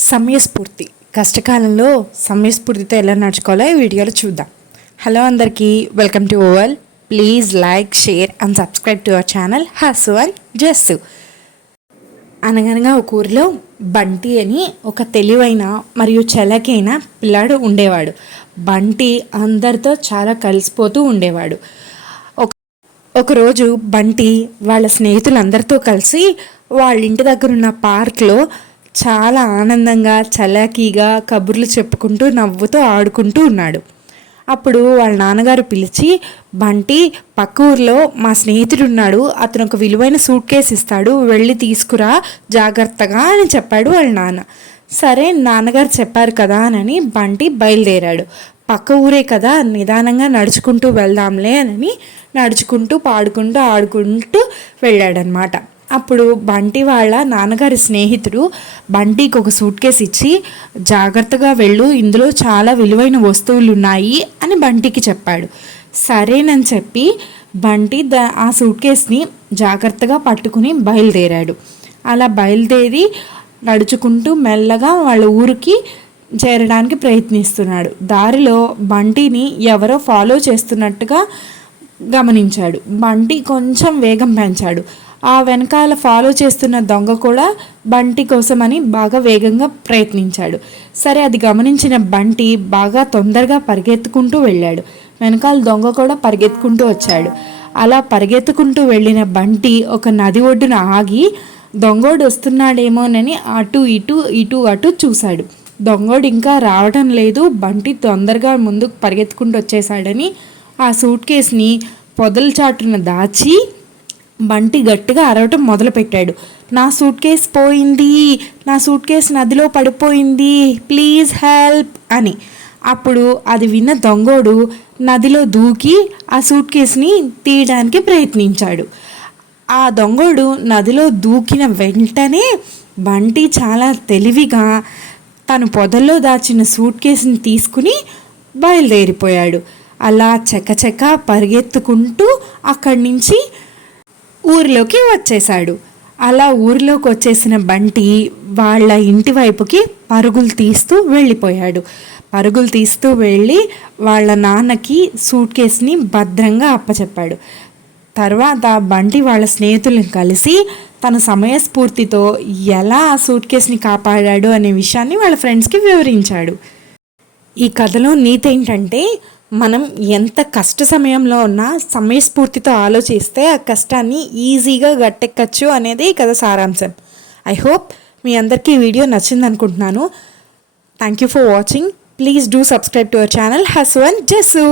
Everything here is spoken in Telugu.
సమయస్ఫూర్తి కష్టకాలంలో సమయస్ఫూర్తితో ఎలా నడుచుకోవాలో ఈ వీడియోలో చూద్దాం. హలో అందరికీ, welcome to Oval. Please like, share and subscribe to our channel Hasu and Jassu. అనగనగా ఒక ఊరిలో బంటి అని ఒక తెలివైన మరియు చలకైన పిల్లాడు ఉండేవాడు. బంటి అందరితో చాలా కలిసిపోతూ ఉండేవాడు. ఒకరోజు బంటి వాళ్ళ స్నేహితులందరితో కలిసి వాళ్ళ ఇంటి దగ్గర ఉన్న పార్క్లో చాలా ఆనందంగా చలాకీగా కబుర్లు చెప్పుకుంటూ నవ్వుతూ ఆడుకుంటూ ఉన్నాడు. అప్పుడు వాళ్ళ నాన్నగారు పిలిచి, బంటి, పక్క ఊర్లో మా స్నేహితుడు ఉన్నాడు, అతను ఒక విలువైన సూట్ కేసు ఇస్తాడు, వెళ్ళి తీసుకురా జాగ్రత్తగా అని చెప్పాడు వాళ్ళ నాన్న. సరే, నాన్నగారు చెప్పారు కదా అని బంటి బయలుదేరాడు. పక్క ఊరే కదా, నిదానంగా నడుచుకుంటూ వెళ్దాంలే అని నడుచుకుంటూ పాడుకుంటూ ఆడుకుంటూ వెళ్ళాడనమాట. అప్పుడు బంటి వాళ్ళ నాన్నగారి స్నేహితుడు బంటికి ఒక సూట్ కేసు ఇచ్చి, జాగ్రత్తగా వెళ్ళు, ఇందులో చాలా విలువైన వస్తువులు ఉన్నాయి అని బంటికి చెప్పాడు. సరేనని చెప్పి బంటి ఆ సూట్ కేసుని జాగ్రత్తగా పట్టుకుని బయలుదేరాడు. అలా బయలుదేరి నడుచుకుంటూ మెల్లగా వాళ్ళ ఊరికి చేరడానికి ప్రయత్నిస్తున్నాడు. దారిలో బంటిని ఎవరో ఫాలో చేస్తున్నట్టుగా గమనించాడు. బంటి కొంచెం వేగం పెంచాడు. ఆ వెనకాల ఫాలో చేస్తున్న దొంగ కూడా బంటి కోసమని బాగా వేగంగా ప్రయత్నించాడు. సరే, అది గమనించిన బంటి బాగా తొందరగా పరిగెత్తుకుంటూ వెళ్ళాడు. వెనకాల దొంగ కూడా పరిగెత్తుకుంటూ వచ్చాడు. అలా పరిగెత్తుకుంటూ వెళ్ళిన బంటి ఒక నది ఒడ్డున ఆగి దొంగోడు వస్తున్నాడేమోనని ఇటు అటు చూశాడు. దొంగోడు ఇంకా రావడం లేదు. బంటి తొందరగా ముందుకు పరిగెత్తుకుంటూ వచ్చేసాడని ఆ సూట్ కేసుని పొదల చాటున దాచి బంటి గట్టిగా అరవటం మొదలుపెట్టాడు. నా సూట్ కేసు పోయింది, నా సూట్ కేసు నదిలో పడిపోయింది, ప్లీజ్ హెల్ప్ అని. అప్పుడు అది విన్న దొంగోడు నదిలో దూకి ఆ సూట్ కేసుని తీయడానికి ప్రయత్నించాడు. ఆ దొంగోడు నదిలో దూకిన వెంటనే బంటి చాలా తెలివిగా తను పొదల్లో దాచిన సూట్ కేసుని తీసుకుని బయలుదేరిపోయాడు. అలా చకచక పరిగెత్తుకుంటూ అక్కడి నుంచి ఊరిలోకి వచ్చేశాడు. అలా ఊరిలోకి వచ్చేసిన బంటి వాళ్ళ ఇంటి వైపుకి పరుగులు తీస్తూ వెళ్ళిపోయాడు. పరుగులు తీస్తూ వెళ్ళి వాళ్ళ నాన్నకి సూట్ కేసుని భద్రంగా అప్పచెప్పాడు. తర్వాత బంటి వాళ్ళ స్నేహితులను కలిసి తన సమయస్ఫూర్తితో ఎలా ఆ సూట్ కేసుని కాపాడాడు అనే విషయాన్ని వాళ్ళ ఫ్రెండ్స్కి వివరించాడు. ఈ కథలో నీతి ఏంటంటే, మనం ఎంత కష్ట సమయంలో ఉన్నా సమయస్ఫూర్తితో ఆలోచిస్తే ఆ కష్టాన్ని ఈజీగా గట్టెక్కచ్చు అనేది ఈ కథ సారాంశం. ఐ హోప్ మీ అందరికీ ఈ వీడియో నచ్చింది అనుకుంటున్నాను. Thank you for watching. Please do subscribe to our channel Hasu and జస్సు.